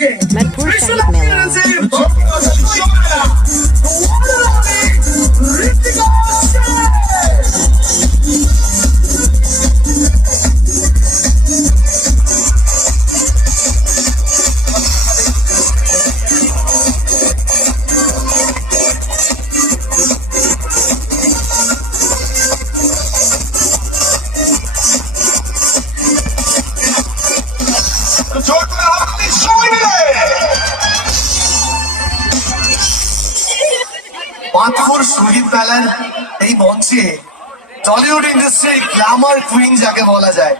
Madhpur Sahib Mela. Madhpur শহীদ মেলার এই মঞ্চে টলিউড ইন্ডাস্ট্রির গ্ল্যামার কুইন যাকে বলা যায়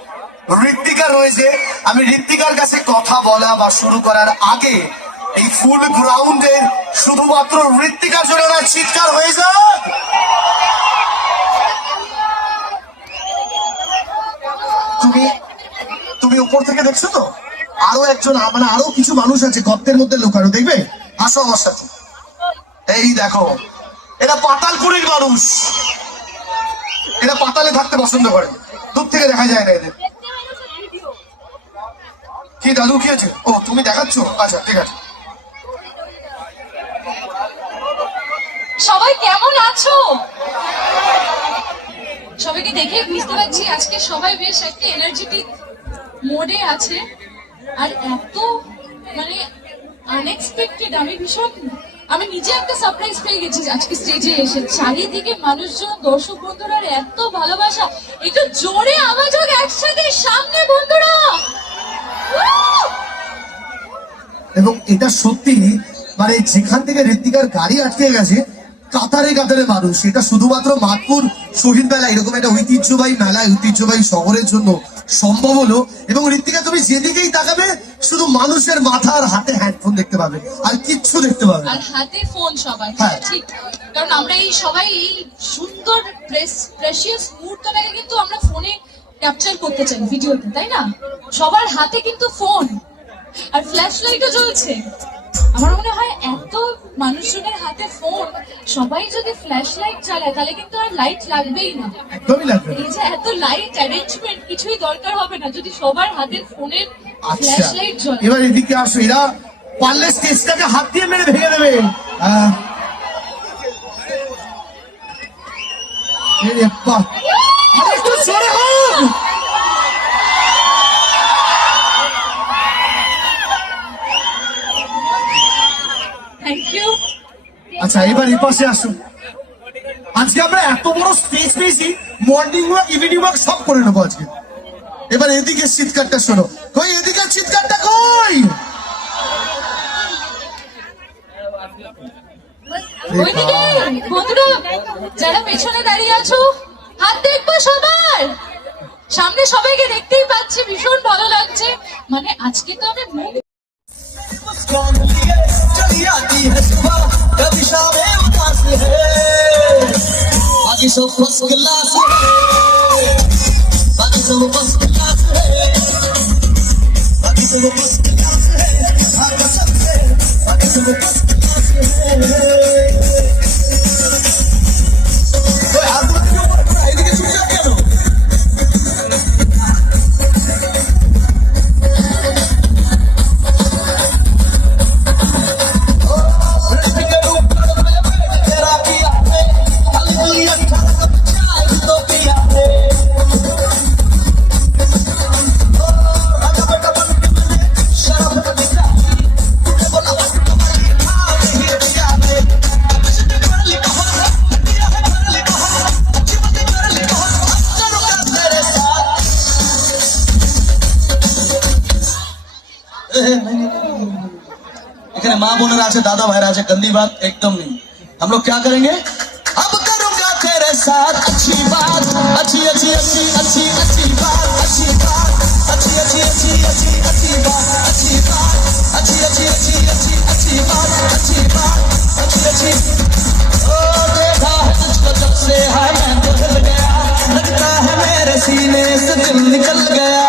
ঋত্বিকা রয়েছে। আমি ঋত্বিকার কাছে কথা বলা বা শুরু করার আগে এই ফুল গ্রাউন্ডে শুধুমাত্র ঋত্বিকার জন্য না চিৎকার হয়ে যায়। তুমি তুমি উপর থেকে দেখছো তো আরো একজন মানে আরো কিছু মানুষ আছে গর্তের মধ্যে লুকানো, দেখবে? আসো আমার সাথে। এই দেখো, এরা পাতালপুরের মানুষ, এরা পাতালে থাকতে পছন্দ করে, দূর থেকে দেখা যায় না এদের। কি দাদু কি আছে? ও তুমি দেখাচ্ছ, আচ্ছা ঠিক আছে। সবাই কেমন আছো? সবাইকে দেখে বুঝতে পারছি আজকে সবাই বেশ একটা এনার্জেটিক মোডে আছে। আর এত মানে আনএক্সপেক্টেড, আমি নিজে একটা সারপ্রাইজ পেয়ে গেছি আজকে স্টেজে এসে। চারিদিকে মানুষজন, দর্শক বন্ধুরা এত ভালোবাসা। একটু জোরে আওয়াজ হোক একসাথে, সামনে বন্ধুরা। এবং এটা সত্যি, মানে যেখান থেকে ঋত্বিকার গাড়ি আটকে গেছে কাতারে কাতারে মানুষ। এটা শুধুমাত্র মাধপুর শহীদ মেলা এরকম একটা ঐতিহ্যবাহী মেলায়, ঐতিহ্যবাহী শহরের জন্য সম্ভব হলো। এবং ঋত্বিকা তুমি যেদিকেই তাকাবে শুধু মানুষের মাথা আর হাতে হ্যান্ডফোন দেখতে পাবে, আর কিচ্ছু দেখতে পাবে আর হাতে ফোন সবাই। হ্যাঁ ঠিক, কারণ আমরা এই সবাই এই সুন্দর প্রেশিয়াস মুহূর্তটাকে কিন্তু আমরা ফোনে ক্যাপচার করতে চাই ভিডিওতে, তাই না? সবার হাতে কিন্তু ফোন আর ফ্ল্যাশ লাইটও জ্বলছে। আমার মনে হয় এত মানুষজনের হাতে ফোন, সবাই যদি ফ্ল্যাশ লাইট চালায় তাহলে কিন্তু আর লাইট লাগবেই না। একদমই লাগবে। এই যে এত লাইট অ্যারেঞ্জমেন্ট কিছুই দরকার হবে না যদি সবার হাতের ফোনের আচ্ছা ফ্ল্যাশ লাইট জ্বলে। এবার এদিকে আসো, এরা পারলে স্টেজটাকে হাত দিয়ে মেরে ভেঙে দেবে। একটু জোরে হোক। Thank you. আচ্ছা এবার এই পাশে আসুন। আজকে আমরা এত বড় স্টেজ পেয়েছি, মর্নিং ওয়াক ইভিনিং ওয়াক সব করে নেবো আজকে। এবার এদিকে চিৎকারটা শোনো, কই এদিকে চিৎকারটা কই? ওইদিকে বন্ধুরা যারা পেছনে দাঁড়িয়ে আছো হাত দেখবো সবার সামনে, সবাইকে দেখতেই পাচ্ছি, ভীষণ ভালো লাগছে। মানে আজকে তো আমি মুখ এখানে মা বোনেরা আছে, দাদা ভাইরা আছে, গंदी बात एकदम नहीं। हम लोग क्या करेंगे? अब करूंगा तेरे साथ अच्छी बात, अच्छी अच्छी अच्छी अच्छी अच्छी बात, अच्छी बात, अच्छी अच्छी अच्छी अच्छी अच्छी बात, अच्छी बात, अच्छी अच्छी अच्छी अच्छी अच्छी बात, अच्छी बात, अच्छी अच्छी। ओ देखा है तुझको जब से है मैं तो हिल गया, लगता है मेरे सीने से दिल निकल गया।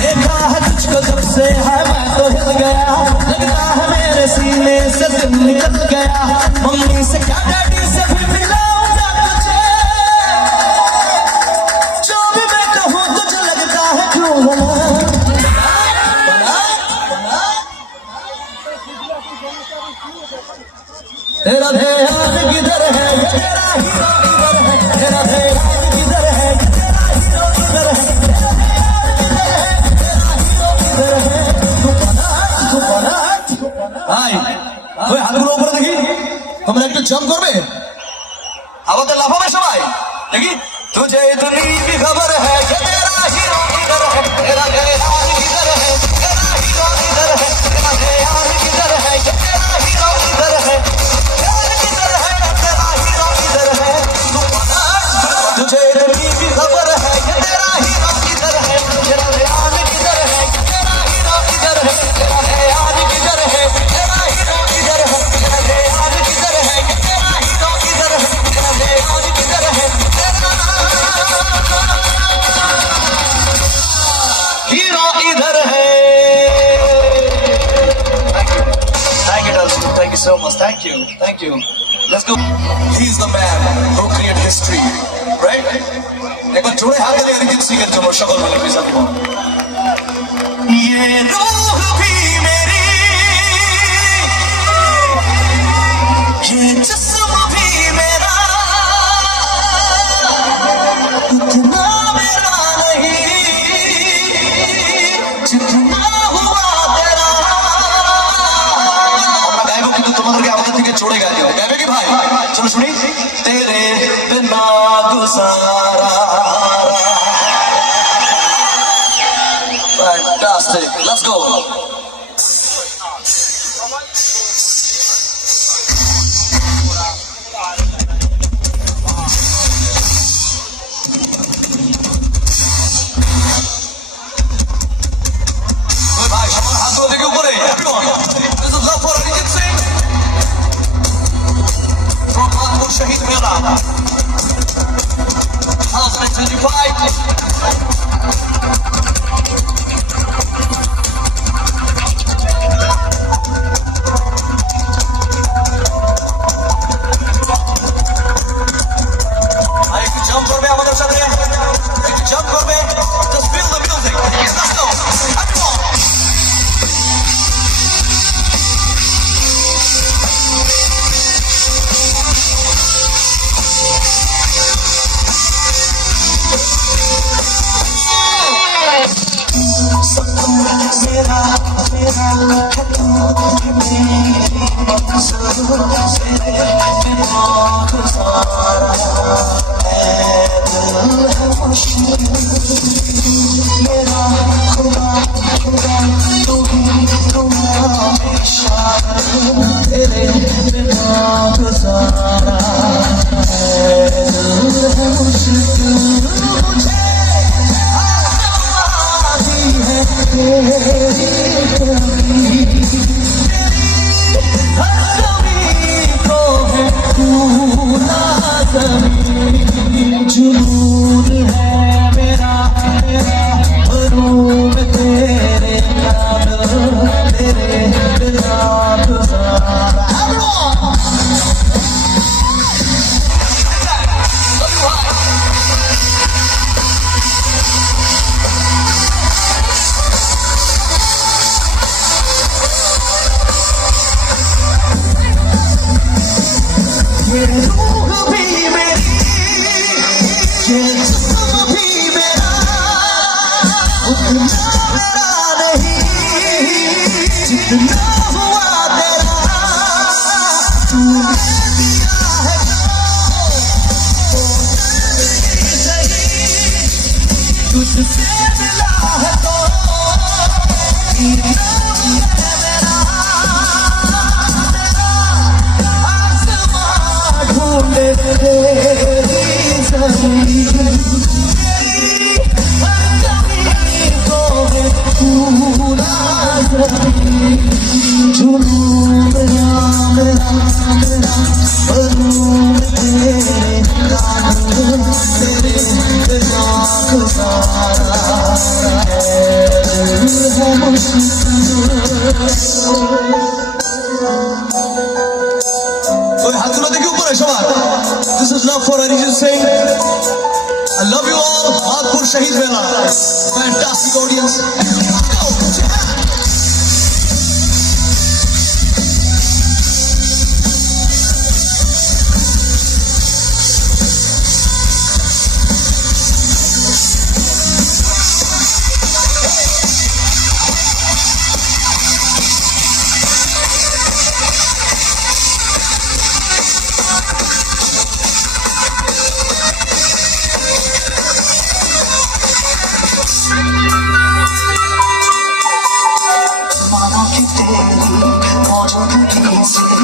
देखा है तुझको जब से है मैं तो हिल गया, लगता है मेरे सीने से दिल निकल गया। मम्मी से क्या डैडी से भी मिलाऊंगा तुझे, जो भी मैं कहूँ तुझे लगता है क्यों ना। तेरा ध्यान किधर है ये तेरा हीरो इधर है तेरा ध्यान किधर है ये तेरा हीरो इधर है तेरा हीरो इधर है হাই ওই হাতগুলো উপরে দেখি তোমরা একটু জাম্প করবে আমাদের লাফাবে সবাই দেখি तुझे इतनी भी खबर है कि तेरा हीरो किधर है तेरा ध्यान किधर है तेरा हीरो किधर है तेरा ध्यान किधर है कि तेरा हीरो किधर है किधर है तेरा हीरो किधर है तुझे इतनी भी खबर है कि तेरा हीरो किधर है तेरा ध्यान किधर है कि तेरा हीरो किधर है तेरा ध्यान किधर है तेरा हीरो किधर है तेरा ध्यान किधर है कि तेरा हीरो किधर है तेरा ध्यान किधर है हीरो इधर है thank you Dalsu thank you so much thank you let's go he's the man who created history right একবার জোরে হাত দিয়ে অরিজিৎ সিং এর জন্য সকল মিলে প্লিজ আপনি ये रूह भी मेरी ये जिस्म भी मेरा इतना मेरा नहीं जितना हुआ तेरा আমরা গাইবো কিন্তু তোমাদেরকে আমাদের থেকে চড়ে গাইতে হবে গাইবে কি ভাই চলো শুনি তেরে বিনা গুজারা fantastic let's go ভাই সবার হাতগুলো দেখে উপরে everyone this is love for Arijit Singh from Kanpur Shahid Mela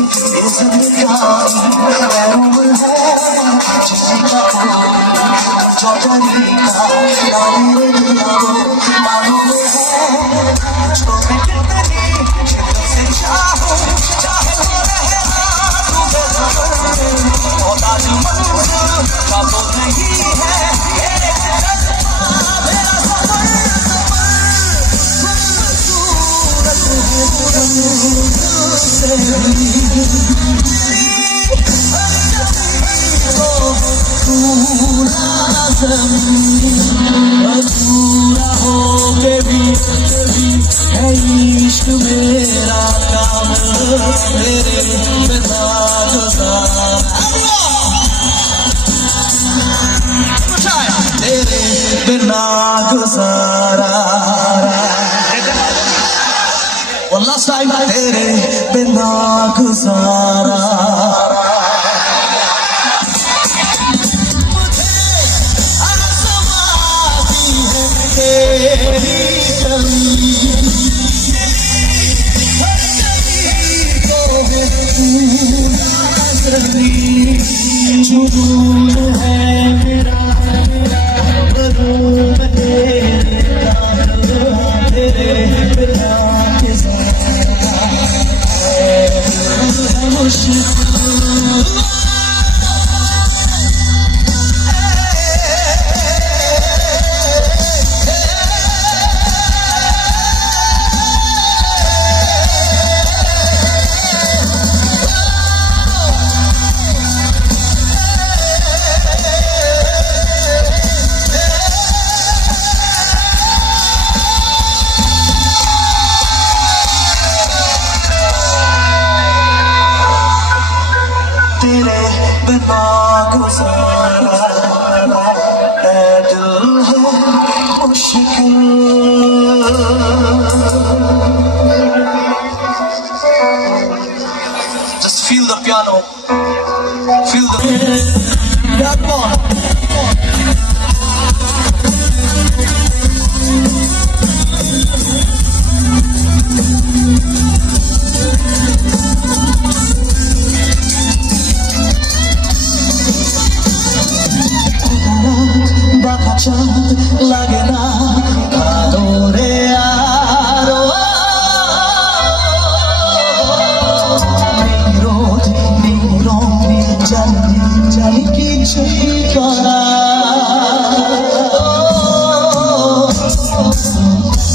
ये जिंदगानी महबूब है जिसका कोई चौधरी का नाम मालूम है जो मैं कितनी शिद्दत से चाहूं चाहे वो रहना तू बेखबर मोहताज मंजूर का तो नहीं है एक जज्बा मेरा सफर से अधूरा हो के भी है इश्क मेरा काम तेरे बिना गुजारा तेरे बिना गुजारा One last time तेरे बिना गुजारा मुझे आज़माती है तेरी कमी हर कमी को है तू नाज़री जुनून है मेरा बरूद तेरे तेरे बिना तेरे बिना गुजारा है दिल है मुश्किल Just feel the piano feel the come on লাগে না আদরে আরো নিরোধ নিরঙ্গি জানি কিছুই করা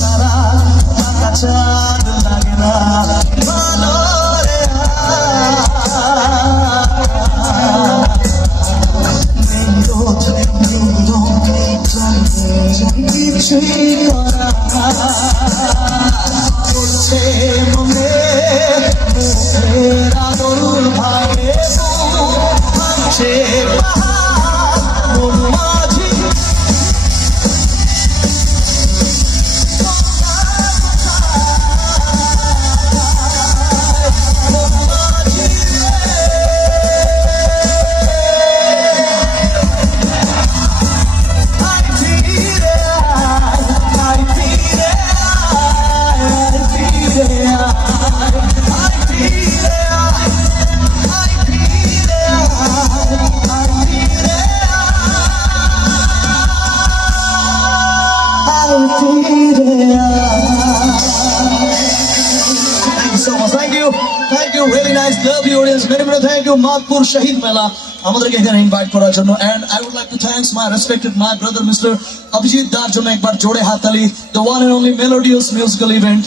তারা চাঁদ লাগে না ভালো রে নিরোধ নিরঙ্গি কিছুই করা করছে মনে মুখের আদর ভাঙে ভাঙছে পাহাড় মন মাঝি Thank you, really nice, lovely audience. Many thank you, Madhpur Shahid Mela. আমাদেরকে এখানে ইনভাইট করার জন্য and I would like to thanks my respected my brother Mr. Abhijit Dar জন্য একবার জোরে হাততালি, the one and only melodious musical event.